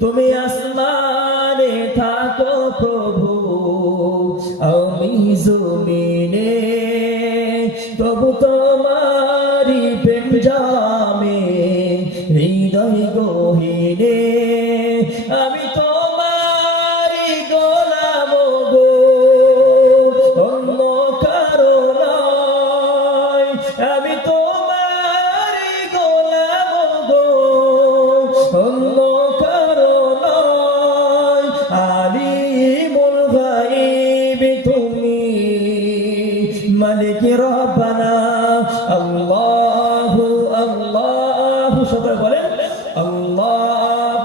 তুমি আসমানে থাকো প্রভু, আমি জমিনে, তবু তোমারি প্রেম জামে হৃদয় গহীনে। আমি তোমারি গোলাম গো, অন্য কারো নয়। আমি তোমারি গোলাম গো, অন্য কারো নয়। আলিমুল গায়ব তুমি, মালিক রব্বানা। আল্লাহু আল্লাহু, সবাই বলেন আল্লাহ।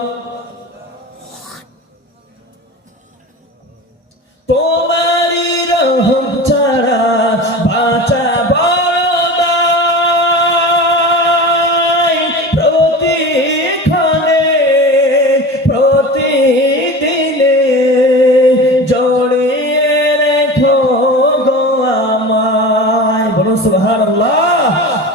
তোমারি রহম ছাড়া বাঁচা বড় দায়। প্রতিক্ষণে প্রতিদিনে জড়িয়ে রেখো গো আমায়। বলুন সুবহানাল্লাহ।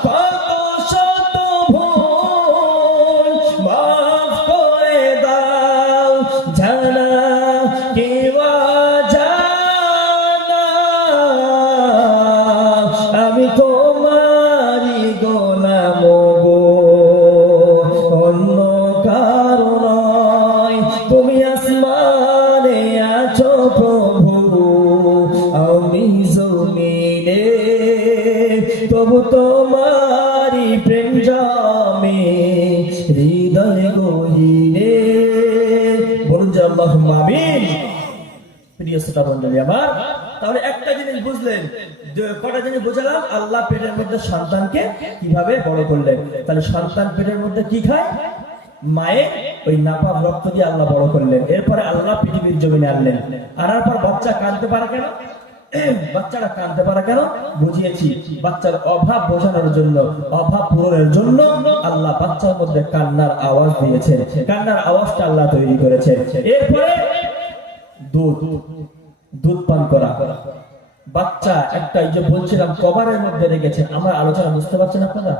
কত শত ভুল মাফ করে দাও, জানা কিবা জানা। আমি তোমারি গোলাম গো, অন্য কারো নয়। তুমি আসমানে আছো প্রভু, আমি জমিনে, তবু তোমারি প্রেম জামে হৃদয় গহীনে। বলুন যে আল্লাহুম্মা আমিন। প্রিয় শ্রোতা মণ্ডলী আমার, তাহলে একটা জিনিস বুঝলেন, কটা জিনিস বুঝালাম? আল্লাহ পেটের মধ্যে সন্তানকে কিভাবে বড় করলেন। তাহলে সন্তান পেটের মধ্যে কি খায়? মায়ের ওই নাপাক রক্ত দিয়ে আল্লাহ বড় করলেন। এরপরে আল্লাহ পৃথিবীর জমিনে আনলেন। আনার পর বাচ্চা কাঁদতে পারে কেন? বাচ্চারা কাঁদতে পারে কেন বুঝিয়েছি। বাচ্চার অভাব বোঝানোর জন্য, অভাব পূরণের জন্য আল্লাহ বাচ্চার মধ্যে কান্নার আওয়াজ দিয়েছেন। কান্নার আওয়াজটা আল্লাহ তৈরি করেছেন। এরপরে দুধ পান করা। বাচ্চা একটা, এই যে বলছিলাম কভারের মধ্যে রেখেছেন। আমার আলোচনা বুঝতে পারছেন আপনারা?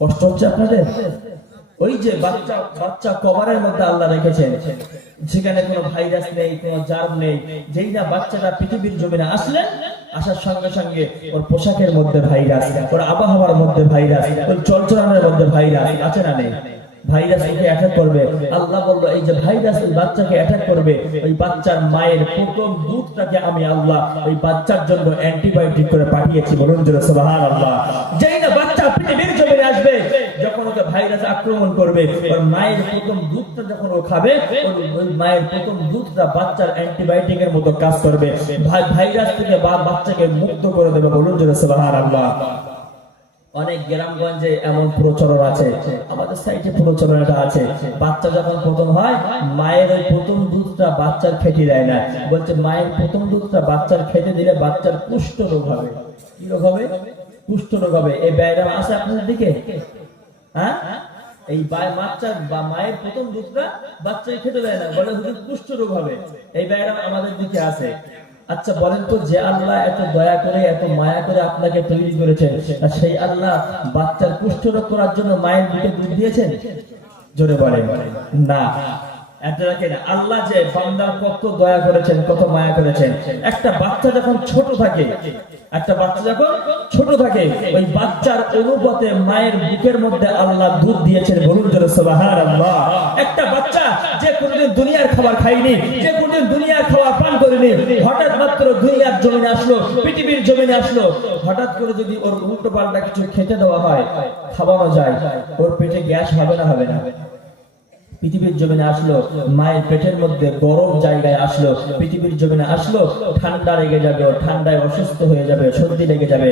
কষ্ট হচ্ছে আপনাদের? ওই যে বাচ্চা কভারের মধ্যে আল্লাহ রেখেছেন, যেখানে কোনো ভাইরাস নেই, কোনো জার্ম নেই। যেই না বাচ্চাটা পৃথিবীর জমিনে আসলেন, আসার সঙ্গে সঙ্গে ওর পোশাকের মধ্যে ভাইরাস, ওর আবহাওয়ার মধ্যে ভাইরাস, ওর চলচলনের মধ্যে ভাইরাস আছে না নেই? ভাইরাস ওকে অ্যাটাক করবে। আল্লাহ বলল এই যে ভাইরাস ওই বাচ্চাকে অ্যাটাক করবে, ওই বাচ্চার মায়ের প্রথম দুধটাকে আমি আল্লাহ ওই বাচ্চার জন্য অ্যান্টিবায়োটিক করে পাঠিয়েছি। বলুন জোরে সুবহানাল্লাহ। যেই না বাচ্চা পৃথিবীর জমিনে আসবে, যখন ওকে ভাইরাস আক্রমণ করবে, ওর মায়ের প্রথম দুধটা যখন ও খাবে, ওই মায়ের প্রথম দুধটা বাচ্চার অ্যান্টিবায়োটিকের মতো কাজ করবে। ভাইরাস থেকে বাচ্চাকে মুক্ত করে দেবে। বলুন জোরে সুবহানাল্লাহ। অনেক গ্রামগঞ্জে এমন প্রচলন আছে, আমাদের সাইডে প্রচলনটা আছে। বাচ্চা যখন প্রথম হয়, মায়ের ওই প্রথম দুধটা বাচ্চার খেতে দেয় না। বলছে মায়ের প্রথম দুধটা বাচ্চার খেতে দিলে বাচ্চার কুষ্ঠ রোগ হবে। কি রোগ হবে? কুষ্ঠ রোগ হবে। এই ব্যায়াম আছে আপনাদের দিকে? হ্যাঁ, এই বাচ্চার বা মায়ের প্রথম দুধটা বাচ্চাকে খেতে দেয় না, বলে হুজুর কুষ্ঠ রোগ হবে। এই ব্যায়াম আমাদের দিকে আছে। আচ্ছা বলেন তো, যে আল্লাহ এত দয়া করে, এত মায়া করে আপনাকে তৈরি করেছেন, আর সেই আল্লাহ বাচ্চার কুষ্ঠ রোগ করার জন্য মায়ের বুকে দুধ দিয়েছেন? জোরে বলেন না। আল্লাহ যে বান্দার কত দয়া করেছেন, কত মায়া করেছেন। একটা বাচ্চা যখন ছোট থাকে, ওই বাচ্চার অনুপাতে মায়ের বুকের মধ্যে আল্লাহ দুধ দিয়েছেন। বলুন জোরে সুবহানাল্লাহ। একটা বাচ্চা যে কোনোদিন দুনিয়ার খাবার খায়নি, যে কোনোদিন দুনিয়ার খাবার পান করেনি, হঠাৎ মাত্র দুনিয়ার জমিনে আসলো, পৃথিবীর জমিনে আসলো, হঠাৎ করে যদি ওর উল্টো পাল্টা কিছু খেতে দেওয়া হয়, খাওয়ানো যায়, ওর পেটে গ্যাস হবে না? হবে না? পৃথিবীর জমিনে আসলো, মায়ের পেটের মধ্যে গরম জায়গায় আসলো, পৃথিবীর জমিনে আসলো, ঠান্ডা লেগে যাবে, ঠান্ডায় অসুস্থ হয়ে যাবে, সর্দি লেগে যাবে।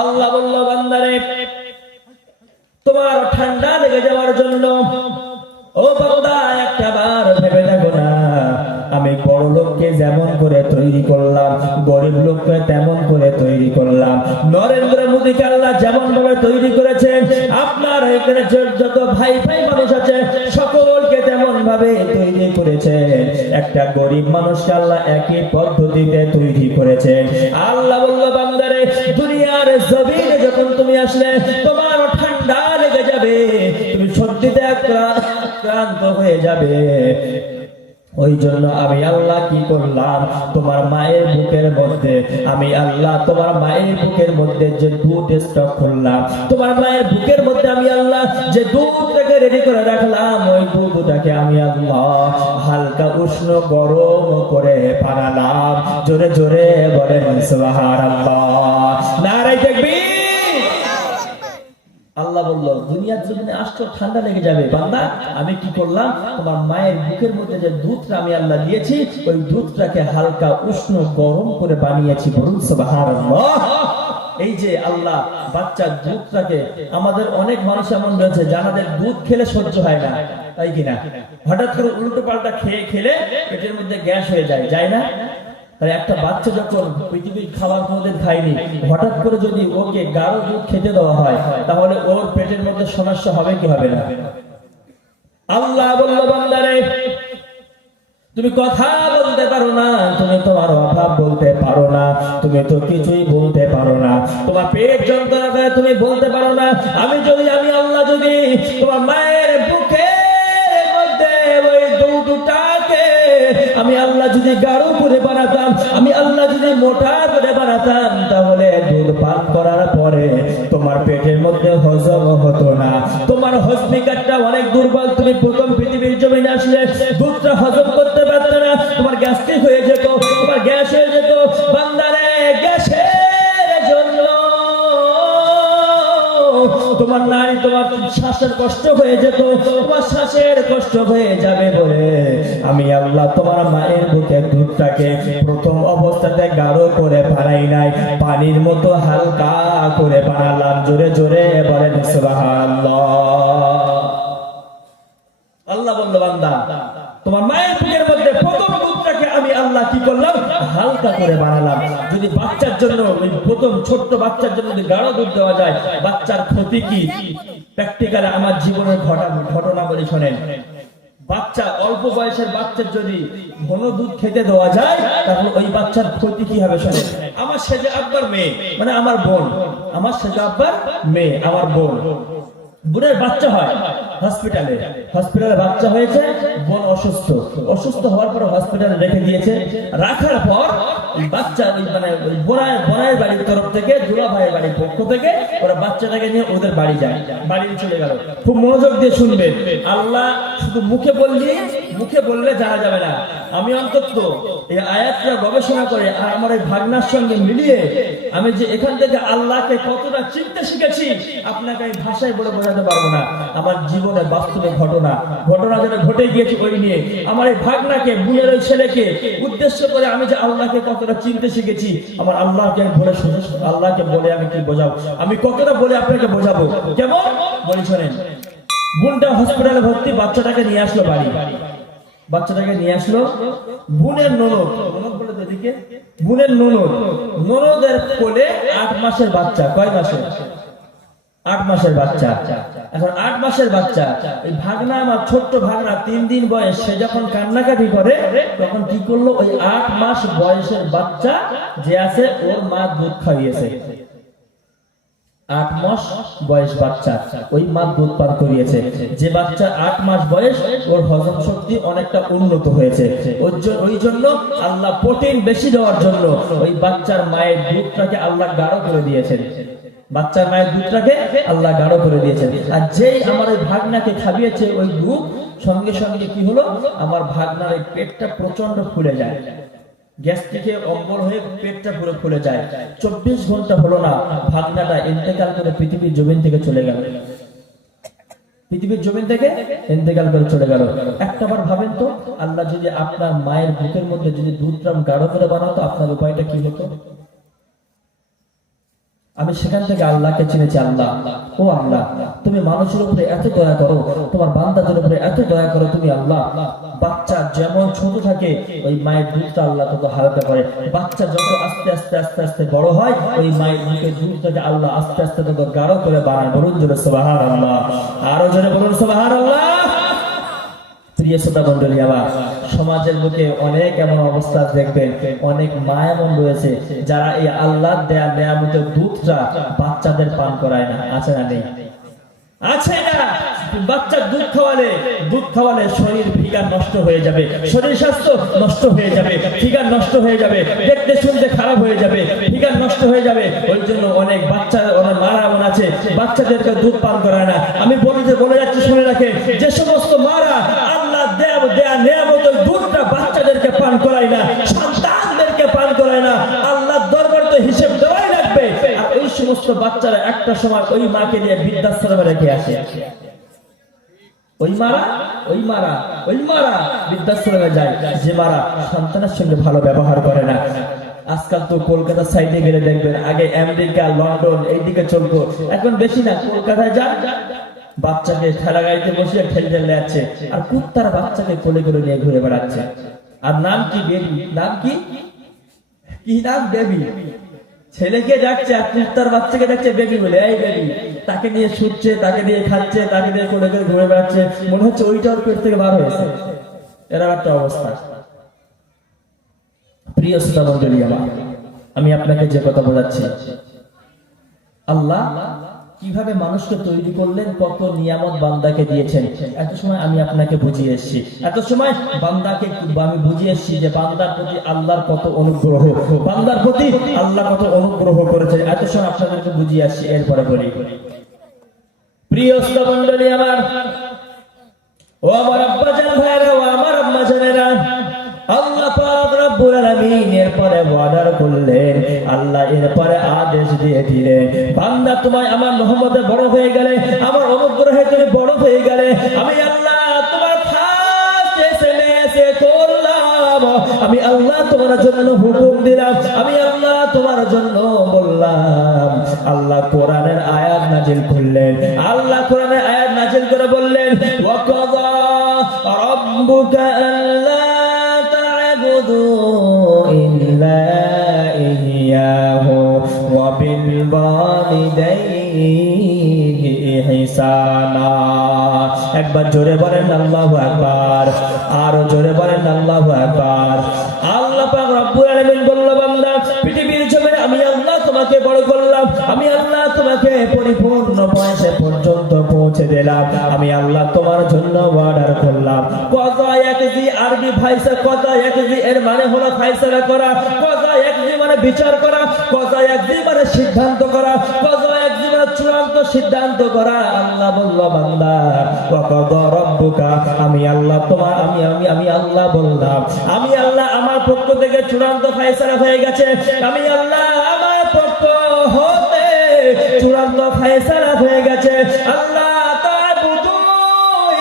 আল্লাহ বলল বান্দারে, তোমার ঠান্ডা লেগে যাওয়ার জন্য ও বান্দা একটা বার ভেবে দেখো না, আমি বড় লোককে যেমন করে তৈরি করলাম, গরিব লোককে তেমন করে তৈরি করলাম। নরেন্দ্র মোদীকে আল্লাহ যেমন ভাবে তৈরি করেছেন, আপনার এখানে যত ভাই ভাই মানুষ আছে সকলকে তেমন ভাবে তৈরি করেছেন। একটা গরিব মানুষকে আল্লাহ একই পদ্ধতিতে তৈরি করেছেন। আল্লাহ বলল বান্দারে, দুনিয়ার জমিনে যখন তুমি আসলে, তোমার ঠান্ডা লেগে যাবে, তুমি সর্দি দুধে আক্রান্ত হয়ে যাবে। ওই জন্য আমি আল্লাহ কি করলাম, তোমার মায়ের বুকের মধ্যে আমি আল্লাহ তোমার মায়ের বুকের মধ্যে যে দুধ স্টক করলাম, তোমার মায়ের বুকের মধ্যে আমি আল্লাহ যে দুধটাকে রেডি করে রাখলাম, ওই দুধটাকে আমি আল্লাহ হালকা উষ্ণ গরম করে বানালাম। জোরে জোরে বলেন সুবহানাল্লাহ, নারায়ে তাকবীর। আল্লাহ বলল, দুনিয়ার জমিনে আসছো ঠান্ডা লেগে যাবে বান্দা, আমি কি করলাম, তোমার মায়ের বুকের মধ্যে যে দুধটা আমি আল্লাহ দিয়েছি, ওই দুধটাকে হালকা উষ্ণ গরম করে বানিয়েছি। বলুন সুবহানাল্লাহ। এই যে আল্লাহ বাচ্চার দুধটাকে, আমাদের অনেক মানুষ এমন রয়েছে যাদের দুধ খেলে সহ্য হয় না, তাই কিনা? হঠাৎ করে উল্টো পাল্টা খেলে পেটের মধ্যে গ্যাস হয়ে যায়, যায় না? তাই একটা বাচ্চা যখন পৃথিবীর খাবার কোনোদিন খায়নি, হঠাৎ করে যদি ওকে গাঢ় দুধ খেতে দেওয়া হয়, তাহলে ওর পেটের মধ্যে সমস্যা হবে কি হবে না? আল্লাহ বলল, বান্দারে তুমি কথা বলতে পারো না, তুমি তোমার অভাব বলতে পারো না, তুমি তো কিছুই বলতে পারো না, তোমার পেট যন্ত্রণা করে তুমি বলতে পারো না। আমি আল্লাহ যদি তোমার মায়ের বুকে ওই দুধটাকে আমি আল্লাহ যদি গাঢ় করে বানাতাম, আমি আল্লাহ যদি মোটা করে বানাতাম, তাহলে দুধ পান করার পরে তোমার পেটের মধ্যে হজম হতো না, তোমার হজমিকারটা অনেক দুর্বল, তুমি প্রথম পৃথিবীর জমিনে আসলে দুধটা হজম করতে পারতে না, তোমার গ্যাস্ট্রিক হয়ে যেত, তোমার গ্যাস হয়ে যেত। বান্দারে, গ্যাসের জন্য তোমার নারী, তোমার শ্বাসের কষ্ট হয়ে যেত, তোমার শ্বাসের কষ্ট হয়ে যাবে বলে আমি আল্লাহ তোমার মায়ের বুকের দুধটাকে প্রথম অবস্থাতে গাঢ় করে বানাই নাই, পানির মতো হালকা করে বানালাম। জোরে জোরে বলেন সুবহানাল্লাহ। আল্লাহ বলল, বান্দা তোমার মায়ের বুকের মধ্যে প্রথম দুধটাকে আমি আল্লাহ কি করলাম, হালকা করে বানালাম। যদি বাচ্চার জন্য, ওই প্রথম ছোট্ট বাচ্চার জন্য যদি গাঢ় দুধ দেওয়া যায়, বাচ্চার ক্ষতি কি? প্র্যাকটিক্যালি আমার জীবনের ঘটনা বলি শোনেন। বাচ্চা, অল্প বয়সের বাচ্চার যদি ঘন দুধ খেতে দেওয়া যায়, তাহলে ওই বাচ্চার ক্ষতি কি হবে শোনেন। আমার সেজে আব্বার মেয়ে, মানে আমার বোন, আমার সেজে আব্বার মেয়ে, আমার বোন, বোনের বাচ্চা হয় হসপিটালে বাচ্চা হয়েছে, বোন অসুস্থ হওয়ার পর হসপিটালে রেখে দিয়েছে। রাখার পর বাচ্চা মানে বোনের বাড়ির তরফ থেকে, দুলা ভাইয়ের বাড়ির পক্ষ থেকে ওরা বাচ্চাটাকে নিয়ে ওদের বাড়ি যায়, বাড়ি চলে গেল। খুব মনোযোগ দিয়ে শুনবেন, আল্লাহ শুধু মুখে বললে জানা যাবে না। আমি অন্তত এই আয়াতটা গবেষণা করে আর আমার এই ভাগনার সঙ্গে মিলিয়ে আমি যে এখান থেকে আল্লাহকে কতটা চিনতে শিখেছি, আপনাকে আমি ভাষায় বলে বোঝাতে পারবো না। আমার জীবনে বাস্তবে ঘটনা যেটা ঘটে গিয়েছে, ওই নিয়ে আমার এই ভাগনাকে, বোনের ওই ছেলেকে উদ্দেশ্য করে আমি যে আল্লাহকে কতটা চিনতে শিখেছি, আমার আল্লাহকে বলে আমি কি বোঝাবো, আমি কতটা বলে আপনাকে বোঝাবো। কেমন বলি শোনেন। বোনটা হসপিটালে ভর্তি, বাচ্চাটাকে নিয়ে আসলো বাড়ি, বোনের ননদের কোলে 8 মাসের বাচ্চা। কয় মাসের? 8 মাসের বাচ্চা। এখন 8 মাসের বাচ্চা, এই ভাগনা, আমার ছোট্ট ভাগনা, 3 দিন বয়স, সে যখন কান্নাকাটি করে, তখন কি করলো, ওই 8 মাস বয়সের বাচ্চা যে আছে, ওর মা দুধ খাইয়েছে। 8 মাস বয়স বাচ্চা, ওই মা দুধ পান করিয়েছে। যে বাচ্চা 8 মাস বয়স, ওর হজম শক্তি অনেকটা উন্নত হয়েছে। ওই জন্য আল্লাহ প্রোটিন বেশি দেওয়ার জন্য ওই বাচ্চার মায়ের দুধটাকে আল্লাহ গাঢ় করে দিয়েছেন। বাচ্চার মায়ের দুধটাকে আল্লাহ গাঢ় করে দিয়েছেন। আর যেই আমার ওই ভাগনাকে খাইয়েছে ওই দুধ, সঙ্গে সঙ্গে কি হলো, আমার ভাগনার এই পেটটা প্রচন্ড ফুলে যায়, গ্যাস থেকে অম্বল হয়ে পেটটা পুরো ফুলে যায়। 24 ঘন্টা হলো না, ভাগনাটা ইন্তেকাল করে পৃথিবীর জমিন থেকে চলে গেল। একটাবার ভাবেন তো, আল্লাহ যদি আপনার মায়ের বুকের মধ্যে যদি দুধটা গাঢ় করে বানাতো, আপনার উপায়টা কি হতো? আমি সেখান থেকে আল্লাহকে চিনেছি। আল্লাহ, ও আল্লাহ, তুমি মানুষের উপরে এত দয়া করো, তোমার বান্দাদের উপরে এত দয়া করো তুমি আল্লাহ। বাচ্চা যেমন ছোট থাকে, ওই মায়ের দুধটা আল্লাহ তত হালকা করে। বাচ্চা যত আস্তে আস্তে আস্তে আস্তে বড় হয়, ওই মায়ের বুকের দুধটাকে আল্লাহ আস্তে আস্তে তত গাঢ় করে বানায়। বলুন জোরে সুবহানাল্লাহ, আরো জোরে বলুন সুবহানাল্লাহ। প্রিয় শ্রোতা মণ্ডলী, আবার সমাজের বুকে অনেক এমন অবস্থা দেখবেন, অনেক মা এমন রয়েছে যারা এই আল্লাহর দেয়া নেয়ামতের দুধটা বাচ্চাদের পান করায় না। আছে না? নেই? আছে না? বাচ্চা দুধ খাওয়ালে শরীর ফিগার নষ্ট হয়ে যাবে, শরীর স্বাস্থ্য নষ্ট হয়ে যাবে, ফিগার নষ্ট হয়ে যাবে, দেখতে শুনতে খারাপ হয়ে যাবে, ফিগার নষ্ট হয়ে যাবে। ওই জন্য অনেক বাচ্চা, অনেক মারা এমন আছে বাচ্চাদেরকে দুধ পান করায় না। আমি বলে যাচ্ছি, শুনে রাখে, যে সমস্ত মারা আল্লাহ দেয়া নিয়ামত দুধটা বাচ্চাদেরকে পান করায় না, সন্তানদেরকে পান করায় না, আল্লাহ দরবার তো হিসেব দেওয়াই লাগবে। আর ওই সমস্ত বাচ্চারা একটা সময় ওই মাকে নিয়ে বৃদ্ধাশ্রমে রেখে আসে। ওই মারা বৃদ্ধাশ্রমে যায়, যে মারা সন্তানের সঙ্গে ভালো ব্যবহার করে না। আজকাল তো কলকাতা সাইডে গেলে দেখবেন, আগে আমেরিকা, লন্ডন এইদিকে চলতো, এখন বেশি না, কলকাতায় যান, বাচ্চাকে ঠেলা গাড়িতে বসিয়ে ঠেলতে যাচ্ছে, আর কুত্তার বাচ্চাকে কোলে করে নিয়ে ঘুরে বেড়াচ্ছে। আর নাম কি? বেবি। নাম কি নাম? বেবি। ছেলেকে ডাকছে আর কুত্তার বাচ্চাকে ডাকছে বেবি বলে, এই বেবি। তাকে নিয়ে শুচ্ছে, তাকে দিয়ে খাচ্ছে, তাকে দিয়ে কোলে করে ঘুরে বেড়াচ্ছে, মনে হচ্ছে ওইটা ওর পেট থেকে বার হয়েছে। এরা একটা অবস্থা। প্রিয় শ্রোতা মণ্ডলী আমার, আমি আপনাকে যে কথা বোঝাচ্ছি, আল্লাহ কিভাবে মানুষকে তৈরি করলেন, কত নিয়ামত বান্দাকে দিয়েছেন, এত সময় আমি আপনাকে বুঝিয়ে এসেছি। এত সময় বান্দাকে আমি বুঝিয়ে এসেছি যে বান্দার প্রতি আল্লাহর কত অনুগ্রহ, বান্দার প্রতি আল্লাহ কত অনুগ্রহ করেছেন, এত সময় আপনাদেরকে বুঝিয়ে আসছি। এরপরে বলি, প্রিয় শ্রোতা মণ্ডলী আমার, ও আমার আব্বাজান ভাইরা, ও আমার আম্মা জানেরা, আল্লাহ পাক রব্বুল আলামিন এরপরে ওয়াদা করলেন, আল্লাহ এরপরে আদেশ দিয়ে দিলেন, বান্দা তোমায় আমার মহব্বতে বড় হয়ে গেলে, আমার অনুগ্রহে তুমি বড় হয়ে গেলে, আমি আল্লাহ তোমার ফার্স্ট এসএমএস করলাম, আমি আল্লাহ তোমার জন্য হুকুম দিলাম, আমি আল্লাহ তোমার জন্য বললাম। আল্লাহ কোরআনের আয়াত নাজিল করলেন, আল্লাহ কোরআনের আয়াত নাজিল করে বললেন, ওয়া কাযা রাব্বুকা আল্লা ইল্লা ইয়্যাহু ওয়া বিল ওয়ালিদাইনি ইহসানা। একবার জোরে বলেন আল্লাহু আকবার, আরো জোরে বলেন আল্লাহু আকবার। আল্লাহ পাক রব্বুল আলামিন বলল, বান্দা পৃথিবীর জমিনে আমি আল্লাহ তোমাকে বড় করলাম, আমি আল্লাহ তোমাকে পরিপূর্ণ বয়সে পর্যন্ত পৌঁছে দিলাম, আমি আল্লাহ তোমার জন্য অর্ডার করলাম। কযা ইয়াকজি আরবি ভাষা, কযা ইয়াকজি এর মানে হলো ফয়সালা করা, কযা ইয়াকজি মানে বিচার করা, কযা ইয়াকজি মানে সিদ্ধান্ত করা, কযা ইয়াকজি মানে চূড়ান্ত সিদ্ধান্ত করা। আল্লাহ বলল, বান্দা ওয়া কাযা রাব্বুকা, আমি আল্লাহ তোমার আমি আল্লাহ বললাম, আমি আল্লাহ আমার পক্ষ থেকে চূড়ান্ত ফয়সালা হয়ে গেছে, আমি আল্লাহ আমার পক্ষ হতে চূড়ান্ত ফয়সালা হয়ে গেছে। আল্লাহ তা'বুদু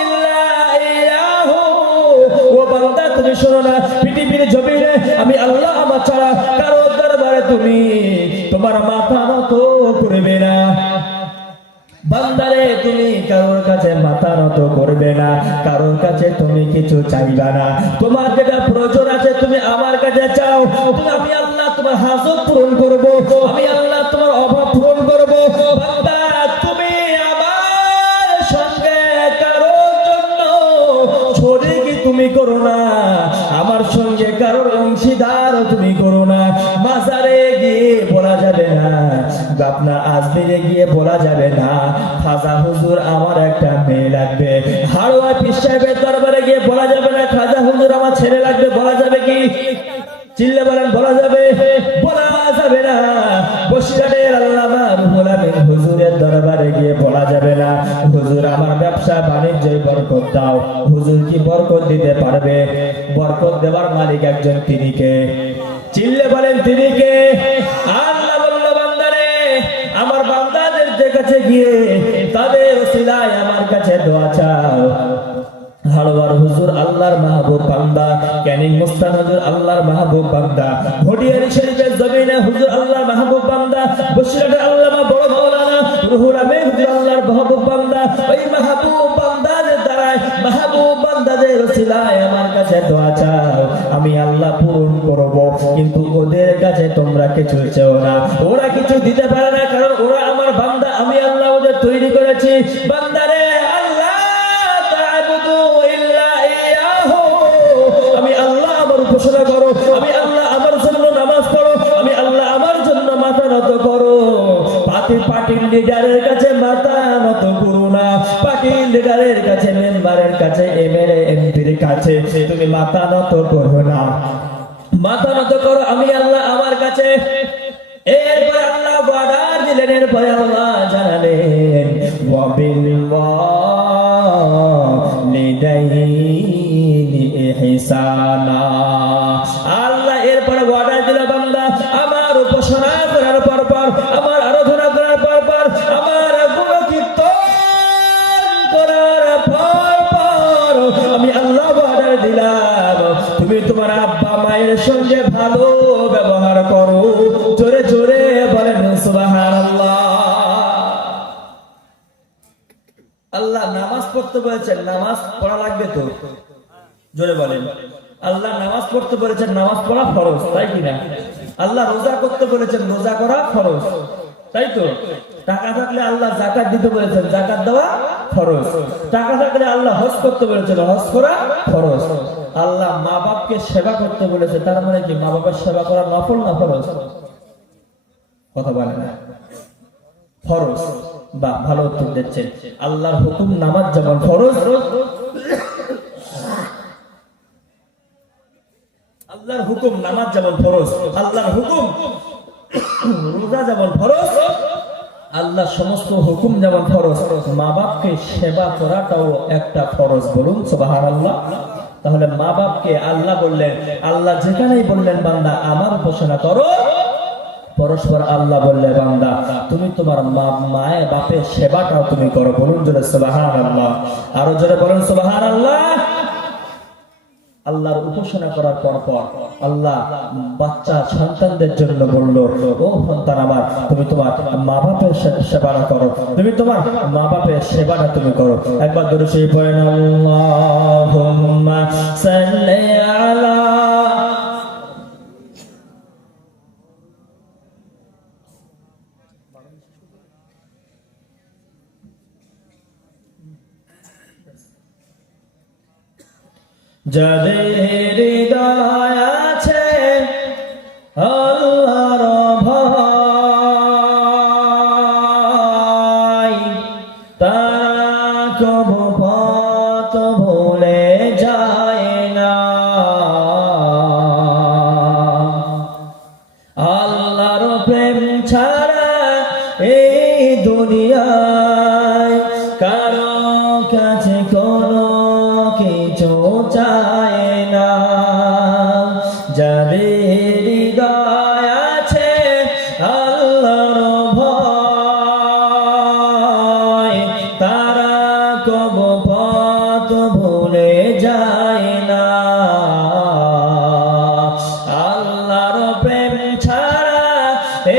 ইল্লা ইয়্যাহু। ও বান্দা তুমি শোনো না, পৃথিবীর জমিনে আমি আল্লাহ আমার ছাড়া কারো দরবারে তুমি তোমার মাথা নত করবে না। বান্দারে তুমি কারোর কাছে মাথা নত করবে না, কারোর কাছে তুমি কিছু চাইবা না, তোমার যেটা প্রয়োজন আছে তুমি আমার কাছে চাও, আমি আল্লাহ তোমার হাজত পূরণ করব, আমি আল্লাহ তোমার অভাব পূরণ করব। বান্দা তুমি আমার সঙ্গে কারোর জন্য শরীক তুমি করো না, আমার সঙ্গে কারোর অংশীদার তুমি করো না। মাজারে গিয়ে বলা যাবে না, আপনার আজমিরে গিয়ে বলা যাবে না, খাজা হুজুর আমার একটা মেয়ে লাগবে। হাড়োয়া পীর সাহেবের দরবারে গিয়ে বলা যাবে না, খাজা হুজুর আমার ছেলে লাগবে। বলা যাবে কি? চিল্লে বলেন, বলা যাবে? বলা যাবে না। বসিরহাটের আল্লামা রুহুল আমিন হুজুরের দরবারে গিয়ে বলা যাবে না, হুজুর আমার ব্যবসা বাণিজ্যে বরকত দাও। হুজুর কি বরকত দিতে পারবে? বরকত দেওয়ার মালিক একজন, তিনি কে? চিল্লে বলেন, তিনি কে? আল্লাহ বলল, বান্দারে আমার বান্দাদের কাছে গিয়ে তাদের ওসিলায় আমার কাছে দোয়া চাও। হাড়োয়ার হুজুর আল্লাহর মাহবুব বান্দা, ক্যানিং মুস্তান হুজুর আল্লাহর মাহবুব বান্দা, ভটিয়ারি শরীফের জমিনে হুজুর আল্লাহর মাহবুব বান্দা, বসিরহাটের আল্লামা বড় মাওলানা রুহুল আমিন হুজুর আল্লাহর মাহবুব বান্দা। ওই মাহবুব বান্দাদের দ্বারাই মাহবুব বান্দাদের ওসিলায় আমার কাছে দোয়া চাও, আমি আল্লাহ পূরণ করব। কিন্তু ওদের কাছে তোমরা কিছু চাও না, ওরা কিছু দিতে পারে না, কারণ ওরা আমার বান্দা, আমি আল্লাহ ওদের তৈরি করেছি। বান্দারে ঘোষণা করো, আমি আল্লাহ আমার জন্য নামাজ পড়ো, আমি আল্লাহ আমার জন্য মাথা নত করো। পার্টির লিডারের কাছে মাথা নত করো না, পার্টির লিডারের সরকারের কাছে, এমএলএ এমপির কাছে তুমি মাথা নত করো না, মাথা নত করো আমি আল্লাহ আমার কাছে। এরপর আল্লাহ অর্ডার দিলেন, এরপরে আল্লাহ জানালেন ওয়াবিল ওয়ালিদাইনি ইহসানা। আল্লাহ এরপরে অর্ডার দিল, বান্দা আমার উপাসনা করার পর পর, আমার আরাধনা করার পর পর, আমার গুণকীর্তন করার পর পর আমি আল্লাহ অর্ডার দিলাম তুমি তোমার আব্বা মায়ের সঙ্গে ভালো ব্যবহার করো। জোরে জোরে বলেন সুবহানাল্লাহ। আল্লাহ নামাজ পড়তে বলেছেন, নামাজ পড়া লাগবে তো? জোরে বলেন। আল্লাহ নামাজ পড়তে বলেছেন, নামাজ পড়া ফরজ, তাই কিনা? আল্লাহ রোজা করতে বলেছেন, রোজা করা ফরজ, তাই তো? টাকা থাকলে আল্লাহ যাকাত দিতে বলেছেন, যাকাত দেওয়া ফরজ। টাকা থাকলে আল্লাহ হজ করতে বলেছেন, হজ করা ফরজ। আল্লাহ মা বাপকে সেবা করতে বলেছে, তার মানে কি মা বাবার সেবা করা নফল না ফরজ? কথা বলে না, ফরজ। বা ভালো উত্তর দিচ্ছেন। আল্লাহর হুকুম নামাজ যেমন ফরজ, আল্লাহর হুকুম নামাজ যেমন ফরজ, আল্লাহর হুকুম রোজা যেমন ফরজ, আল্লাহ সমস্ত হুকুম যেমন ফরজ, মা বাপকে সেবা করাটাও একটা ফরজ। বলুন সুবহানাল্লাহ। তাহলে মা বাপকে আল্লাহ বললেন, আল্লাহ যেখানেই বললেন বান্দা আমার উপাসনা করো, পরস্পর আল্লাহ বললেন বান্দা তুমি তোমার মায়ের বাপের সেবাটাও তুমি করো। বলুন জোরে সুবহানাল্লাহ, আরো জোরে বলুন সুবহানাল্লাহ। আল্লাহর উপাসনা করার পর পর আল্লাহ বাচ্চা সন্তানদের জন্য বলল, ও সন্তান আমার তুমি তোমার মা বাপের সেবাটা করো, তুমি তোমার মা বাপের সেবাটা তুমি করো। একবার দরুদ শরীফ পড়েন, আল্লাহুম্মা সাল্লি আলা যাদের হৃদয় আছে আল্লাহর ভয়, তারা কবু পথ ভুলে যায় না। আল্লাহর প্রেম ছাড়া এই দুনিয়ায় কারো কাছে কোনো কিছু চায় না। যাদের হৃদয় আছে আল্লাহর ভয়, তারা কবু পথ ভুলে যায় না। আল্লাহর প্রেম ছাড়া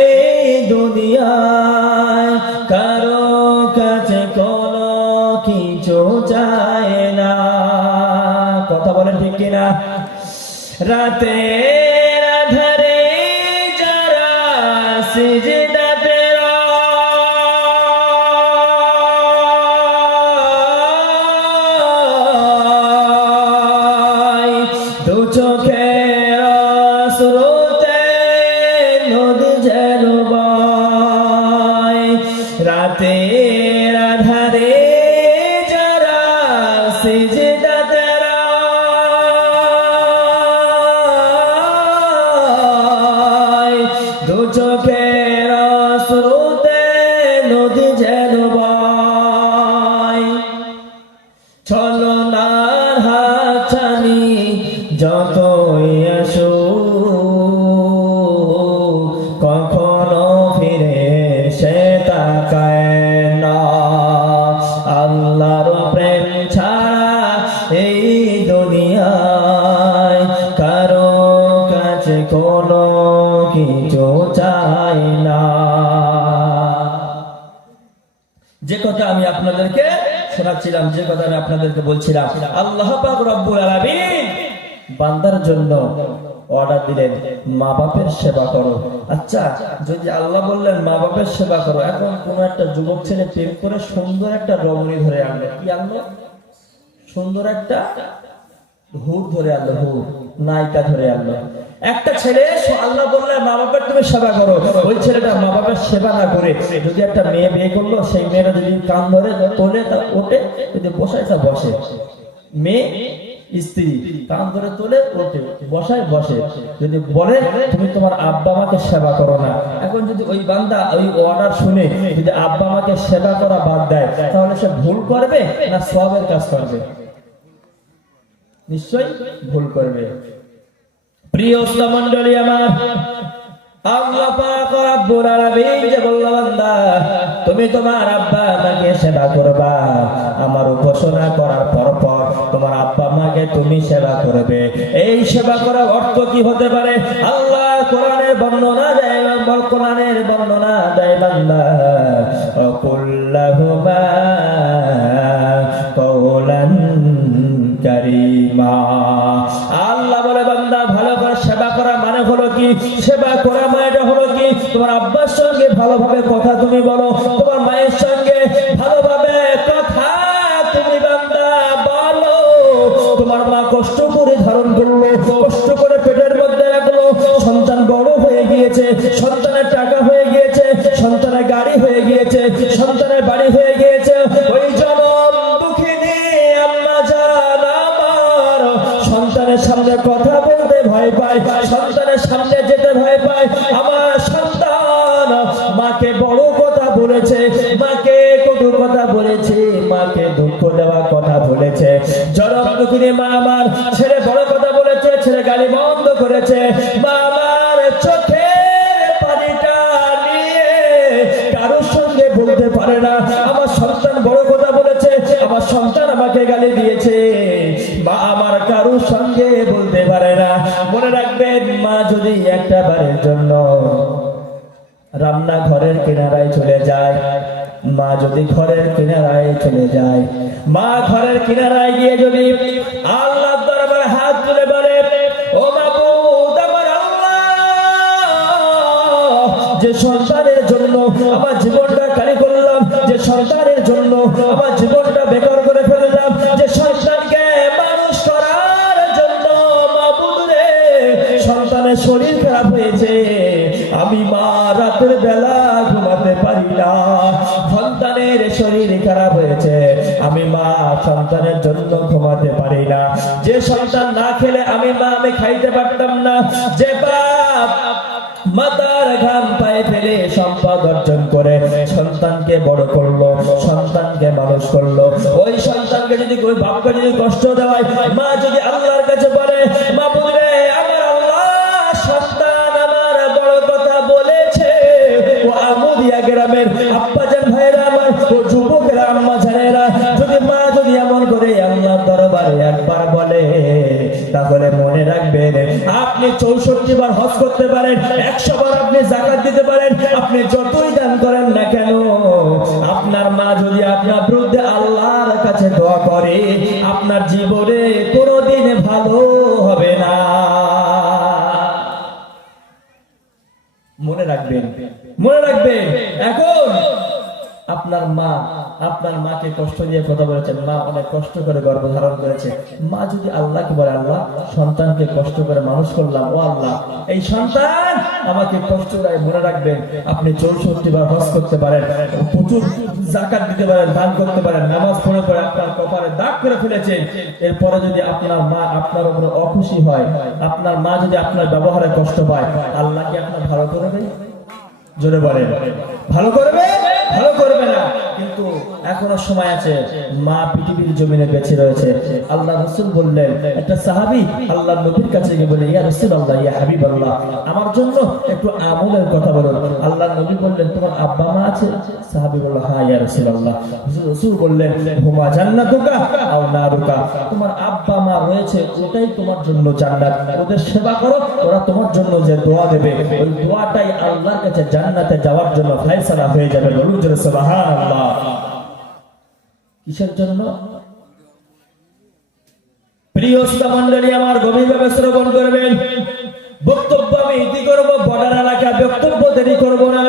এই দুনিয়ায় কারো কাছে কোনো কিছু চায় না। কথা বলেন ঠিক কিনা? রাতের আধারে যারা সিজদাতে রয়, দু চোখের স্রোতে নদী যেন বয়। রাতের আধারে যারা সিজদাতে রয়, দু চোখের স্রোতে নদী যেন বয়। ছলনার হাতছানি যতই আসুক, কখনো ফিরে সে তাকায় না। আল্লাহর প্রেম ছাড়া এই দুনিয়ায় কারো কাছে কোনো কিছু চায় না। যে কথা আমি আপনাদেরকে শোনাচ্ছিলাম, যে কথা আমি আপনাদেরকে বলছিলাম, আল্লাহ পাক রব্বুল আলামিন বান্দার জন্য অর্ডার দিলেন মা বাপের সেবা করো। আচ্ছা, যদি আল্লাহ বললেন মা বাপের সেবা করো, এখন কোন একটা যুবক ছেলে প্রেম করে সুন্দর একটা রমণী ধরে আনলো, কি আনলো? সুন্দর একটা হুর ধরে আনলো, হুর নায়িকা ধরে আনলো। একটা ছেলে আল্লাহ বললেন মা বাবার তুমি সেবা করো, ওই ছেলেটা মা বাবার সেবা না করে যদি একটা মেয়ে বিয়ে করলো, সেই মেয়েটা যদি কান ধরে তোলে তা ওঠে, যদি বসায় তা বসে। মেয়ে স্ত্রী কান ধরে তোলে ওঠে, বসায় বসে। যদি বলে তুমি তোমার আব্বা মাকে সেবা করো না, এখন যদি ওই বান্দা ওই অর্ডার শুনে যদি আব্বা মাকে সেবা করা বাদ দেয়, তাহলে সে ভুল করবে না সওয়াবের কাজ করবে? নিশ্চয়ই ভুল করবে। প্রিয় মণ্ডলী আমার, আল্লাহ পাক রব্বুল আলামিন যে বললেন বান্দা তুমি তোমার আব্বা মাকে সেবা করবা, আমার ঘোষণা করার পর তোমার আব্বা মাকে তুমি সেবা করবে। এই সেবা করার অর্থ কি হতে পারে? আল্লাহ কোরআনের বর্ণনা দেয় বান্দা কুল্লাহুমা কওলান কারীমা। আল্লাহ বলে বান্দা ভালো করে সেবা করা মানে হলো কি? সেবা করা মানে হলো কি? তোমার আব্বার সঙ্গে ভালোভাবে কথা তুমি বলো, তোমার মায়ের সঙ্গে ভালোভাবে কথা তুমি বান্দা বলো। তোমার মা কষ্ট করে ধারণ করলো, কষ্ট করে পেটের মধ্যে রাখলো, সন্তান বড় হয়ে গিয়েছে, সন্তানের টাকা হয়ে গিয়েছে, সন্তানের গাড়ি হয়ে গিয়েছে, সন্তানের বাড়ি হয়ে গিয়েছে। ওই জনম দুঃখিনী আম্মা জান আমার সন্তানের সামনে কথা বলতে ভয় পায়, সন্তানের সামনে যেতে ভয় পায়। আমার সন্তান মাকে বড় কথা বলেছে, মাকে কটু কথা বলেছে, মাকে দুঃখ দেওয়া কথা বলেছে। জনম দুঃখিনী মা আমার ছেলে বড় কথা বলেছে, ছেলে গালি বন্ধ করেছে। মা আমার চোখের পানিটা নিয়ে কারোর সঙ্গে বলতে পারে না আমার সন্তান বড় কথা বলেছে, আমার সন্তান আমাকে গালি দিয়েছে। মা আমার কারোর সঙ্গে বলতে পারে না। মনে রাখবেন, মা যদি একটা বারের জন্য রান্না ঘরের কিনারায় চলে যায়, মা যদি ঘরের কিনারায় চলে যায়, মা ঘরের কিনারায় গিয়ে যদি আল্লাহর দরবারে হাত তুলে বলে ও মাবুদ আমার আল্লাহ, যে সন্তানের জন্য আমার জীবনটা কালি করলাম, যে সন্তানের জন্য আমার জীবনটা বেকার করে ফেললাম, যে সন্তানকে মানুষ করার জন্য মাবুদ রে সন্তানের শরীর খারাপ হয়েছে, আমি মা রাতের বেলা ঘুমাতে পারি না, সন্তানের শরীর খারাপ হয়েছে, আমি মা সন্তানের জন্য ঘুমাতে পারি না। যে সন্তান না খেলে আমি খাইতে পারতাম না, যে বাপ মাতার ঘাম পায়ে ফেলে সম্পদ অর্জন করে সন্তানকে বড় করলো, সন্তানকে মানুষ করলো, ওই সন্তানকে যদি ওই বাপকে যদি কষ্ট দেওয়ায়, মা যদি আল্লাহর কাছে বলে মা বলে আমার আল্লাহ সন্তান আমার বড় কথা বলেছে, ও আমুদিয়া গ্রামের আব্বাজান ভাইরা আমার, ও যুবকেরা আম্মা জানেরা, যদি মা যদি এমন করে আল্লাহর দরবারে একবার বলে, তাহলে মনে রাখবেন আপনি 64 বার হজ করতে পারেন, 100 বার আপনি যাকাত দিতে পারেন, আপনি যতই দান করেন না কেন, আপনার মা যদি আপনার বিরুদ্ধে আল্লাহর কাছে দোয়া করে, আপনার জীবনে কোনোদিন ভালো হবে না। মনে রাখবেন, মনে রাখবেন। এখন আপনার মা আপনার মাকে কষ্ট দিয়ে কথা বলেছেন, মা অনেক কষ্ট করে গর্ভধারণ করেছে, মা যদি আল্লাহকে বলে আল্লাহ সন্তানকে কষ্ট করে মানুষ করলাম, ও আল্লাহ এই সন্তান আমাকে কষ্ট দেয়, মনে রাখবেন আপনি 64 বার হজ করতে পারেন, প্রচুর যাকাত দিতে পারেন, দান করতে পারেন, নামাজ পড়ে পড়ে আপনার কপালে দাগ করে ফেলেছেন, এরপরে যদি আপনার মা আপনার উপরে অখুশি হয়, আপনার মা যদি আপনার ব্যবহারে কষ্ট পায়, আল্লাহ কি আপনার ভালো করবে? জোরে বলেন, ভালো করবে? ভালো করবে না। কিন্তু এখনো সময় আছে, মা পৃথিবীর জমিনে বেঁচে রয়েছে। আল্লাহ রাসূল বললেন, একটা সাহাবী আল্লাহর নবীর কাছে গিয়ে বলে ইয়া রাসূলুল্লাহ, ইয়া হাবিবাল্লাহ, আমার জন্য একটু আমলের কথা বলুন। আল্লাহর নবী বললেন তোমার আব্বা মা আছে? সাহাবী বলল হ্যাঁ ইয়া রাসূলুল্লাহ। রাসূল বললেন হুমা জান্নাতুকা আও নারুকা, তোমার আব্বা মা রয়েছে, ওটাই তোমার জন্য জান্নাত, ওদের সেবা করো, ওরা তোমার জন্য যে দোয়া দেবে, ওই দোয়াটাই আল্লাহর কাছে জান্নাতে যাওয়ার জন্য ফয়সালা হয়ে যাবে। বলুন জোরে সুবহানাল্লাহ। কিসের জন্য? প্রিয় শ্রোতামণ্ডলী আমার গভীরভাবে শ্রবণ করবেন। বক্তব্য আমি ইতি করব, বর্ডার এলাকা বক্তব্য দেরি করব না।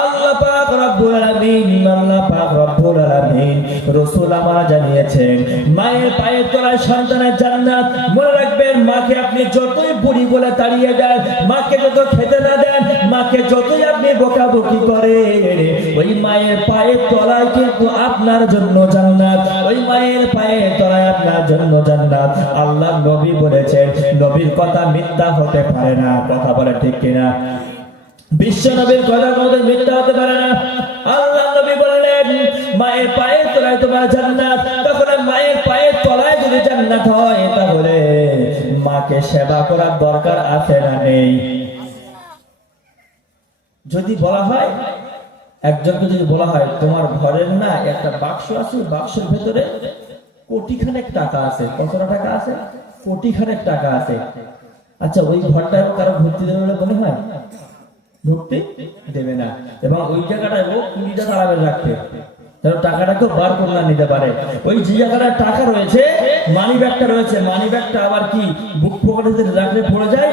আল্লাহ পাক রব্বুল আলামিন, আল্লাহ পাক রব্বুল আলামিন রাসূল আমার জানিয়েছেন মায়ের পায়ের তলায় সন্তানের জান্নাত। মনে রাখবেন, মাকে আপনি যতই বুড়ি বলে তাড়িয়ে দেন, মাকে যত খেতে না দেন, মাকে যতই আপনি বকাবকি করেন, ওই মায়ের পায়ের তলায় কিন্তু আপনার জন্য জান্নাত। ওই মায়ের পায়ের তলায় আপনার জন্য জান্নাত। আল্লাহ নবী বলেছেন, নবীর কথা মিথ্যা হতে পারে না। কথা বলে ঠিক কিনা? বিশ্ব নবীর কথা কোনোদিন মিথ্যা হতে পারে না। আল্লাহ নবী বললেন, মায়ের পায়ের তলায় তোমার জান্নাত। তখন মায়ের পায়ের তলায় যদি জান্নাত হয়, তাহলে মাকে সেবা করার দরকার আছে না নেই? যদি বলা হয়, একজনকে যদি বলা হয়, তোমার ঘরের না একটা বাক্স আছে, বাক্সের ভেতরে কোটিখানেক টাকা আছে। কতটা টাকা আছে? কোটিখানেক টাকা আছে। আচ্ছা, ওই ঘরটায় কারো ভর্তি দেবে বলে মনে হয়? ঢুকতে দেবে না। এবং ওই জায়গাটায় ও কুড়িটা দাঁড়াবে রাখতে, যেন টাকাটাকেও বার করে না নিতে পারে। ওই যে জায়গাটায় টাকা রয়েছে, মানি ব্যাগটা রয়েছে, মানি ব্যাগটা আবার কি বুক পকেটে রাখলে পড়ে যায়,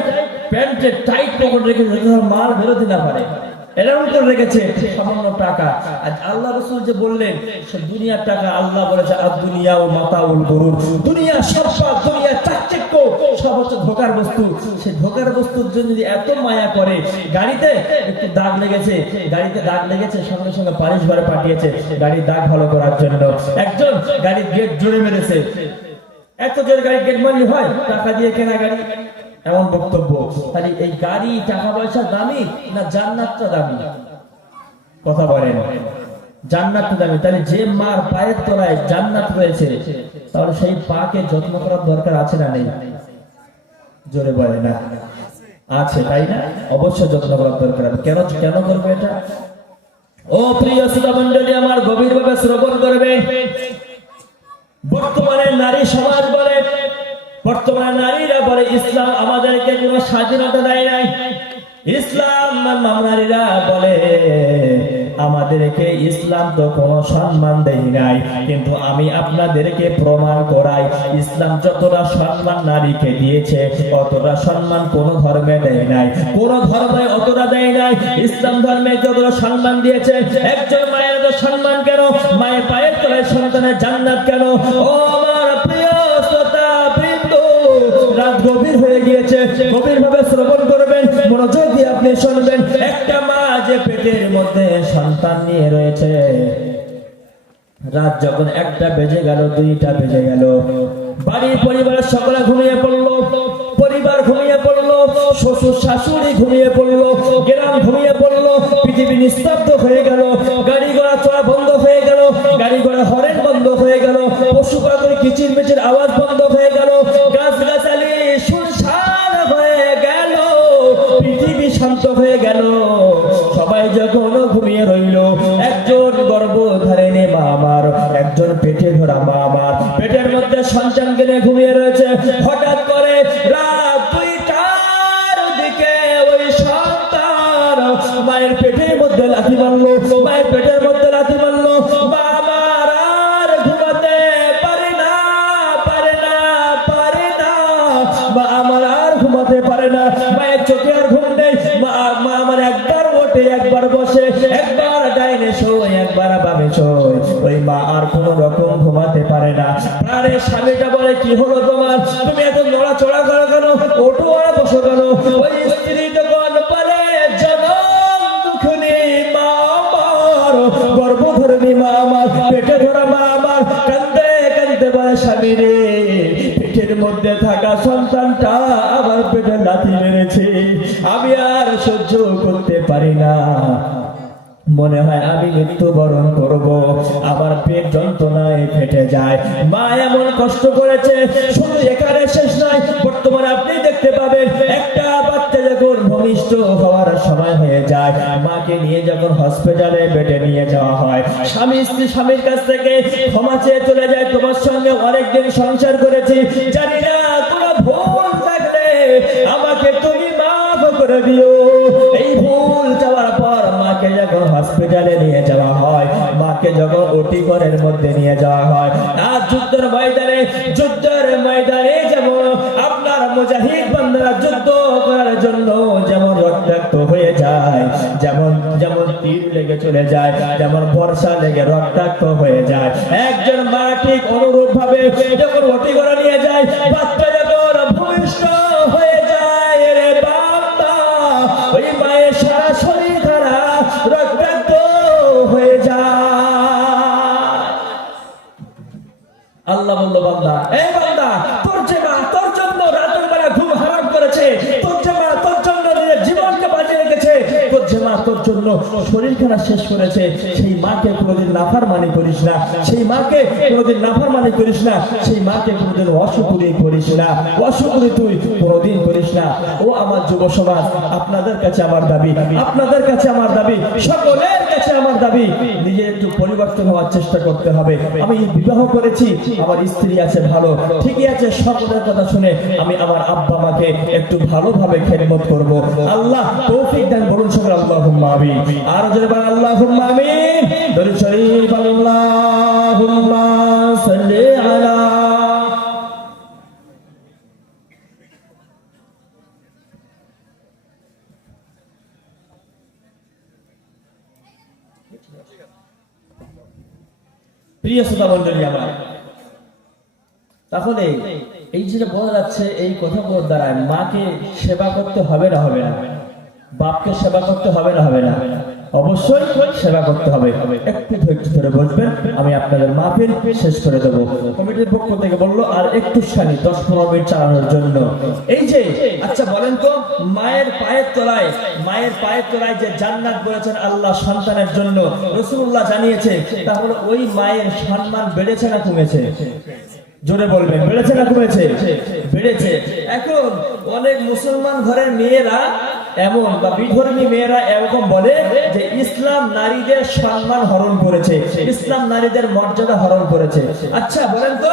প্যান্টের টাইট পকেট রেখে মাল বেরোতে না পারে, এরকম করে রেখেছে সামান্য টাকা। আর আল্লাহ রাসূল যে বললেন দুনিয়ার টাকা, আল্লাহ বলেছে দুনিয়া ও মাতাউল গুরুর, দুনিয়া সব, দুনিয়া চাকচিক্য, সব হচ্ছে ধোকার বস্তু। সেই ধোকার বস্তুর জন্য যদি এত মায়া করে, গাড়িতে একটু দাগ লেগেছে, গাড়িতে দাগ লেগেছে, সঙ্গে সঙ্গে পালিশ ঘরে পাঠিয়েছে গাড়ির দাগ ভালো করার জন্য। একজন গাড়ির গেট জোরে মেরেছে, এত জোরে গাড়ির গেট মারলে হয়? টাকা দিয়ে কেনা গাড়ি, এমন বক্তব্য। তাহলে এই গাড়ি টাকা পয়সা দামি না জান্নাতটা দামি? কথা বলেন, জান্নাতটা দামি। তাহলে যে মার পায়ের তলায় জান্নাত রয়েছে, তাহলে সেই পাকে যত্ন করার দরকার আছে না নেই? জোরে বলে না? আছে, তাই না? অবশ্যই যত্ন করার দরকার। কেন কেন করবে এটা? ও প্রিয় শ্রোতা মণ্ডলী, আমার গভীরভাবে শ্রবণ করবেন। বর্তমানে নারী সমাজ বলে, বর্তমানে নারীরা বলে ইসলাম আমাদেরকে কোনো স্বাধীনতা দেয় নাই। ইসলাম নারীরা বলে আমাদেরকে ইসলাম তো কোনো সম্মান দেয় নাই। কিন্তু আমি আপনাদেরকে প্রমাণ করাই, ইসলাম যতটা সম্মান নারীকে দিয়েছে, অতটা সম্মান কোন ধর্মে দেয় নাই। কোন ধর্মে অতটা দেয় নাই। ইসলাম ধর্মে যতটা সম্মান দিয়েছে, একজন মায়ের এত সম্মান কেন? মায়ের পায়ের তলায় সন্তানের জান্নাত কেন? ও আমার প্রিয় শ্রোতা বৃন্দ, রাত গভীর হয়ে গিয়েছে, গভীর ভাবে শ্রবণ করবেন, মনোযোগ দিয়ে আপনি শুনবেন। একটা মা যে পেটের মধ্যে সন্তান নিয়ে রয়েছে, রাত যখন 1টা বেজে গেল, 2টা বেজে গেল, বাড়ির পরিবারের সকলে ঘুমিয়ে পড়লো, পরিবার ঘুমিয়ে পড়লো, শ্বশুর শাশুড়ি ঘুমিয়ে পড়লো, গ্রাম ঘুমিয়ে পড়লো, পৃথিবী নিস্তব্ধ হয়ে গেল, গাড়ি ঘোড়া চলা বন্ধ হয়ে গেল, গাড়ি ঘোড়া হরেন বন্ধ হয়ে গেল, পশু পাখির কিচির মিচির আওয়াজ বন্ধ হয়ে গেল, গাছগাছালি শুনশান হয়ে গেল, পৃথিবী শান্ত হয়ে গেল। সবাই যখন ঘুমিয়ে রইল, একজন গর্ভধারিণী মা আমার, একজন পেটে ধরা মা আমার, পেটের মধ্যে সন্তানকে নিয়ে ঘুমিয়ে রয়েছে। হঠাৎ করে রাত 2টার দিকে ওই সন্তান মায়ের পেটের মধ্যে লাথি মারলো, মায়ের পেটের মধ্যে লাথি মারলো। মা আমার আর ঘুমাতে পারে না, পারে না, পারে না, মা আমার আর ঘুমাতে পারে না। মায়ের চোখে আর ঘুম নেই। মা আমার একবার ওঠে, একবার বসে, একবার ডাইনে শোয়, একবার বামে শোয়। ওই মা আর কোন রকম ঘুমাতে পারে না। আরে স্বামীটা বলে, কি হলো তোমার? তুমি এত নড়াচড়া করো কেন? ওঠো আর বসো কেন? ওই স্ত্রী তখন বলে, জনম দুঃখিনী মা আমার, গর্ভধারিণী মা আমার, পেটে ধরা মা আমার, কান্দে কান্দে বলে, স্বামী রে, পেটের মধ্যে থাকা সন্তানটা আমার পেটে লাথি মেরেছে, আমি আর সহ্য করতে পারি না, মনে হয় আমি মৃত্যুবরণ করব, আমার পেট যন্ত্রণায় ফেটে যায়। মা এমন কষ্ট করেছে, শুধু এখানে শেষ নয়। বর্তমানে আপনি দেখতে পাবেন, একটা বাচ্চা যখন ভূমিষ্ঠ হওয়ার সময় হয়ে যায়, মাকে নিয়ে যখন হসপিটালে বেডে নিয়ে যাওয়া হয়, স্বামী স্ত্রী স্বামীর কাছ থেকে ক্ষমা চেয়ে চলে যায়, তোমার সঙ্গে অনেকদিন সংসার করেছি, জানি না কোনো ভুল থাকলে আমাকে তুমি মাফ করে দিও। এই ভুল যাওয়ার পর মাকে যখন হসপিটালে নিয়ে যাওয়া হয়, মাকে যখন ওটি ঘরের মধ্যে নিয়ে যাওয়া হয়, আর যুদ্ধের ময়দানে যেমন আপনার আমার মুজাহিদ বান্দারা যুদ্ধ করার জন্য যেমন রক্তাক্ত হয়ে যায়, যেমন যেমন তীর লেগে চলে যায়, যেমন বর্ষা লেগে রক্তাক্ত হয়ে যায়, একজন মা ঠিক অনুরূপ ভাবে যখন অতি করে নিয়ে যায়, বাচ্চা যখন ভূমিষ্ঠ হয়ে যায়, রে বাবা ওই মায়ের সারা শরীর দ্বারা রক্তাক্ত হয়ে যায়। আল্লাহ বলল, বান্দা, এই বান্দা, তোর যে মা তোর জন্য রাতের বেলা ঘুম হারাম করেছে, তোর যে মা তোর জন্য নিজের জীবনকে বাঁচিয়ে রেখেছে, তোর যে মা তোর জন্য শরীরখানা শেষ করেছে, সেই মাকে কোনোদিন নাফরমানি করিস না, সেই মাকে কোনোদিন নাফরমানি করিস না, সেই মাকে কোনোদিন অশুকরি করিস না, অশুকরি তুই কোনোদিন করিস না। ও আমার যুব সমাজ, আপনাদের কাছে আমার দাবি, আপনাদের কাছে আমার দাবি, সকলের কাছে আমার দাবি, নিজে একটু পরিবর্তন হওয়ার চেষ্টা করতে হবে। আমি বিবাহ করেছি, আমার স্ত্রী আছে ভালো, ঠিকই আছে, সকলের কথা শুনে আমি আমার আব্বা মাকে একটু ভালোভাবে খেদমত করব। আল্লাহ তৌফিক দেন, বলুন সকলে আল্লাহুম্মা আমিন। আর জোরে বলেন আল্লাহুম্মা আমিন। দরুদ শরীফ, আল্লাহুম্মা সাল্লি আলা। প্রিয় শ্রোতা মণ্ডলী আমার, তাহলে এই যেটা বলা যাচ্ছে, এই কথাগুলোর দ্বারা মাকে সেবা করতে হবে না হবে না, বাপকে সেবা করতে হবে না হবে না, অবশ্যই সেবা করতে হবে। একটু ধৈর্য ধরে বসবেন, আমি আপনাদের মাহফিল শেষ করে দেবো। কমিটির পক্ষ থেকে বললো আর একটু 10-15 মিনিট চালানোর জন্য। এই যে আচ্ছা বলেন তো, মায়ের পায়ের তলায় যে জান্নাত বলেছেন আল্লাহ সন্তানের জন্য, রাসূলুল্লাহ জানিয়েছে, তাহলে ওই মায়ের সম্মান বেড়েছে না কমেছে? জোরে বলবেন, বেড়েছে না কমেছে? বেড়েছে। এখন অনেক মুসলমান ঘরের মেয়েরা এমন, বা বিধর্মী মেয়েরা এরকম বলে যে ইসলাম নারীদের সম্মান হরণ করেছে, ইসলাম নারীদের মর্যাদা হরণ করেছে। আচ্ছা বলেন তো,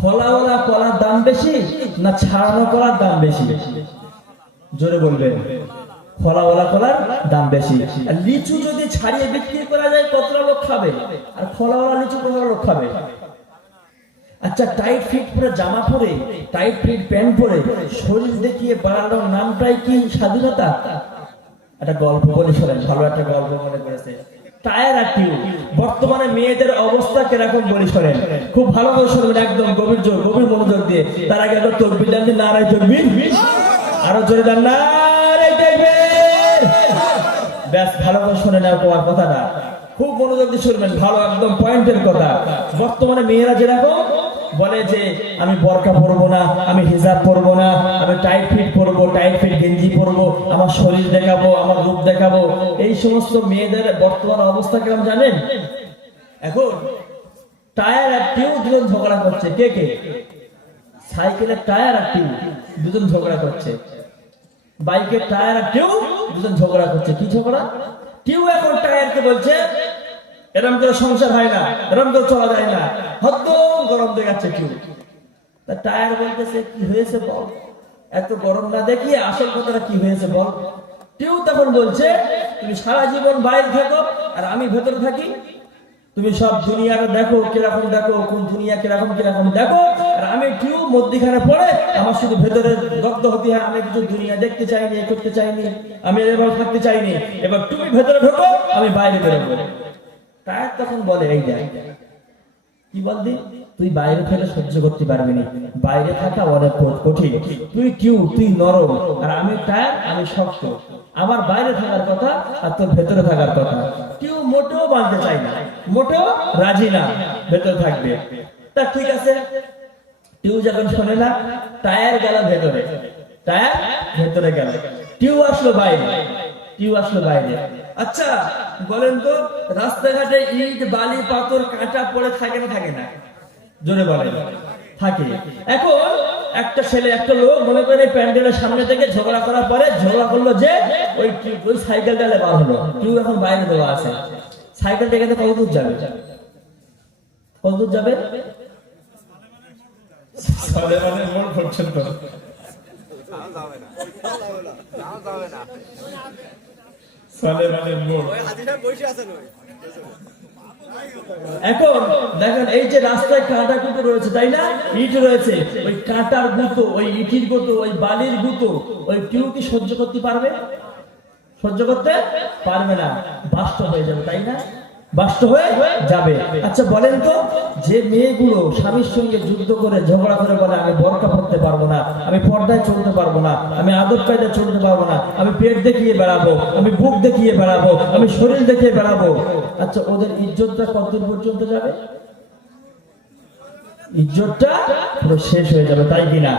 খোলাওয়ালা কলার দাম বেশি না ছাড়ানো কলার দাম বেশি? জোরে বলবেন। খোলাওয়ালা কলার দাম বেশি। আর লিচু যদি ছাড়িয়ে বিক্রি করা যায়, কতটা লোক খাবে? আর খোলাওয়ালা লিচু কতটা লোক খাবে? আচ্ছা, টাইট ফিট পরে জামা পরে, টাইট ফিট প্যান্ট পরে শরীর দেখিয়ে বাড়ানোর নামটাই কি স্বাধীনতা? একটা গল্প বলে শোনেন, ভালো একটা গল্প মনে করেছে। টায়ার আর টিউব, বর্তমানে মেয়েদের অবস্থা কিরকম বলি শোনেন, খুব ভালো করে শোনেন, একদম গভীর মনোযোগ দিয়ে। তার আগে একবার তকবীর দেন, নারায়ে তাকবীর, আরো জোরে দেন, নারায়ে তাকবীর। ব্যাস, ভালো করে শুনে নাও তোমার কথাটা, খুব মনোযোগ দিয়ে শুনবেন, ভালো একদম পয়েন্টের কথা। বর্তমানে মেয়েরা যেরকম বলে যে আমি বোরকা পরবো না, আমি হিজাব পরবো না, আমি টাইট ফিট পরবো, টাইট ফিট গেঞ্জি পরবো, আমার শরীর দেখাবো, আমার রূপ দেখাবো, এই সমস্ত মেয়েদের বর্তমান অবস্থা কেমন জানেন? এখন টায়ার আর টিউব দুজন ঝগড়া করছে। কে কে? সাইকেলের টায়ার আর টিউব দুজন ঝগড়া করছে, বাইকের টায়ার আর টিউব দুজন ঝগড়া করছে। কি ঝগড়া? টিউব এখন টায়ারকে বলছে এরকম করে সংসার হয় না, এরকম করে চলা যায় না, হদ্দম গরম দেখাচ্ছে টিউব। তা টায়ার বলতেছে কি হয়েছে বল, এত গরম না দেখিয়ে আসল কথাটা কি হয়েছে বল। টিউব তখন বলছে তুমি সারা জীবন বাইরে থাকো আর আমি ভেতরে থাকি, তুমি সব দুনিয়াটা দেখো কিরকম দেখো, কোন দুনিয়া কিরকম দেখো, আর আমি টিউব মধ্যখানে পড়ে আমার শুধু ভেতরে দগ্ধ হতে হয়, আমি কিছু দুনিয়া দেখতে চাইনি, করতে চাইনি, আমি এবার থাকতে চাইনি, এবার তুমি ভেতরে ঢোকো, আমি বাইরে বেরোবো। টায়ার তখন বলে এই দেখ, কি বলদি, তুই বাইরে থেকে সহ্য করতে পারবি না, বাইরে থাকা অনেক কঠিন, তুই টিউব, তুই নরম, আর আমি টায়ার, আমি শক্ত, আমার বাইরে থাকার কথা আর তোর ভেতরে থাকার কথা। টিউব মোটেও মানতে চাই না, মোটেও রাজি না, ভেতরে থাকবে। তা ঠিক আছে, টিউব যখন শোনে না, টায়ার গেল ভেতরে, টায়ার ভেতরে গেল, টিউব আসলো বাইরে, টিউব আসলো বাইরে। আচ্ছা বলেন তো, রাস্তাঘাটে ইট বালি পাথর কাঁটা পড়ে থাকে না থাকে না? জোরে বলেন, থাকে। এখন একটা ছেলে, একটা লোক মনে করে প্যান্ডেলের সামনে থেকে ঝগড়া করার পরে ঝগড়া করলো যে ওই সাইকেলটা লেবার হলো, টিউব এখন বাইরে দেওয়া আছে, সাইকেলটা এখানে কত দূর যাবে? কত দূর যাবে? সালেমানের মোড় পর্যন্ত যাবে না, যাবে না। সালেমানের মোড়, ওই হাজিরা বসে আছেন, ওই এখন দেখেন এই যে রাস্তায় কাঁটা কুটো রয়েছে তাই না, ইট রয়েছে, ওই কাঁটার গুঁতো, ওই ইটির গুঁতো, ওই বালির গুঁতো ওই টিউ কি সহ্য করতে পারবে? সহ্য করতে পারবে না, বাষ্ট হয়ে যাবে তাই না, বাষ্ট হয়ে যাবে। আচ্ছা বলেন তো, যে মেয়েগুলো স্বামীর সঙ্গে যুদ্ধ করে ঝগড়া করে বলে আমি বোরকা পরতে পারবো না, আমি পর্দায় চলতে পারবো না, আমি আদব কায়দায় চলতে পারবো না, আমি পেট দেখিয়ে বেড়াবো, আমি বুক দেখিয়ে বেড়াবো, আমি শরীর দেখিয়ে বেড়াবো, আচ্ছা ওদের ইজ্জতটা কতদিন পর্যন্ত যাবে? ইজ্জতটা পুরো শেষ হয়ে যাবে, তাই কিনা?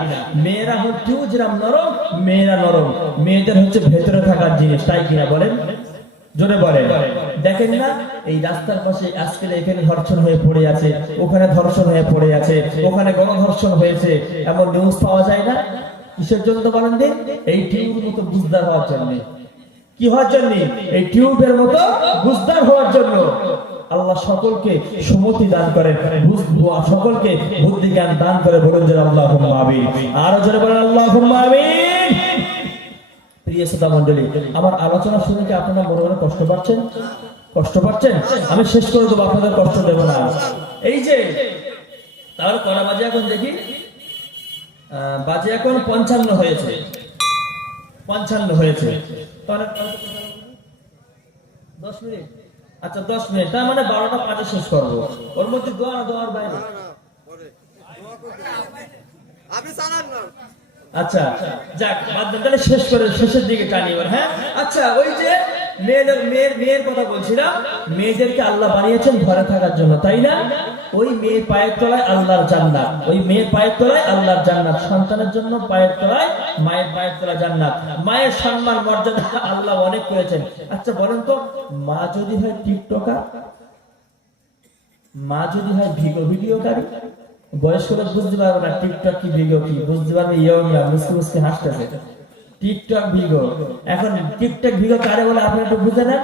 মেয়েরা হচ্ছে যেরকম নরম, মেয়েরা নরম, মেয়েদের হচ্ছে ভেতরে থাকার জিনিস, তাই কিনা বলেন? জোরে বলেন। দেখেন না এই রাস্তার পাশে আজকে এখানে ধর্ষণ হয়ে পড়ে আছে, ওখানে ধর্ষণ হয়ে পড়ে আছে, ওখানে গণধর্ষণ হয়েছে, এমন নিউজ পাওয়া যায় না? কিসের জন্য বলেন দিন? এই টিউবের মতো বুঝদার হওয়ার জন্য। কি হওয়ার জন্য? এই টিউবের মতো বুঝদার হওয়ার জন্য। আল্লাহ সকলকে সুমতি দান করেন, সকলকে বুদ্ধি জ্ঞান দান করে, বলুন যে আল্লাহুম্মা আমিন। আরো জোরে বলেন আল্লাহুম্মা আমিন। প্রিয় শ্রোতা মণ্ডলী, আমার আলোচনা শুনে কি আপনারা মনে মনে কষ্ট পাচ্ছেন? কষ্ট পাচ্ছেন? আমি শেষ করে দেবো, আপনাদের কষ্ট দেব না। এই যে তাহলে কটা বাজে এখন দেখি? বাজে এখন 55 হয়েছে, 55 হয়েছে। তাহলে 10 মিনিট, আচ্ছা 10 মিনিট, তার মানে 12টা 5 শেষ করবো। ওর মধ্যে দোয়া না দোয়ার বাইরে? আচ্ছা যাক, তাহলে শেষ করে শেষের দিকে টানি এবার। হ্যাঁ আচ্ছা, ওই যে মেয়ের কথা বলছিলাম, মেয়েদেরকে আল্লাহ বানিয়েছেন ঘরে থাকার জন্য, তাই না? ওই মেয়ের পায়ের তলায় আল্লাহর জান্নাত, ওই মেয়ের পায়ের তলায় আল্লাহর জান্নাত, সন্তানের জন্য পায়ের তলায়, মায়ের পায়ের তলায় জান্নাত। মায়ের সম্মান মর্যাদা আল্লাহ অনেক করেছেন। আচ্ছা বলেন তো, মা যদি হয় টিকটকার, মা যদি হয় ভিডিওকারী, বয়স্ক লোক বুঝতে পারবে না টিকটক কি ভিডিও কি, বুঝতে পারবে ইয়ংরা মুসকে মুসকে হাসতেছে টিকটক ভিডিও। এখন টিকটক ভিডিও কারে বলে আপনি একটু বুঝে নেন।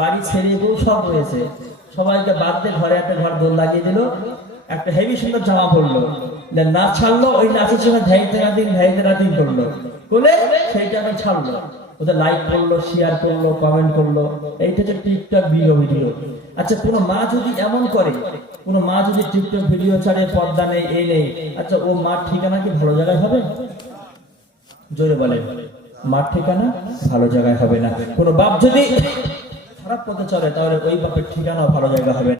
বাড়ি ছেড়ে বউ সব রয়েছে, সবাইকে বাদ দিয়ে ঘরে একটা ঘর দোল লাগিয়ে দিল, একটা হেভি সুন্দর জামা পরলো, নাচ ছাড়লো, ওই নাচের সময় ধাইতে রাতিং করলো, বলে সেইটা এখন ছাড়লো, ওদের লাইক করলো, শেয়ার করলো, কমেন্ট করলো, এইটা হচ্ছে টিকটক ভিডিও। আচ্ছা কোন মা যদি এমন করে, কোন মা যদি টিকটক ভিডিও ছাড়ে, পর্দা নেই, এই নেই, আচ্ছা ও মার ঠিকানা কি ভালো জায়গায় হবে? জোরে বলে, মার ঠিকানা ভালো জায়গায় হবে না। কোন বাপ যদি খারাপ পথে চলে, তাহলে ওই বাপের ঠিকানা ভালো জায়গা হবে না।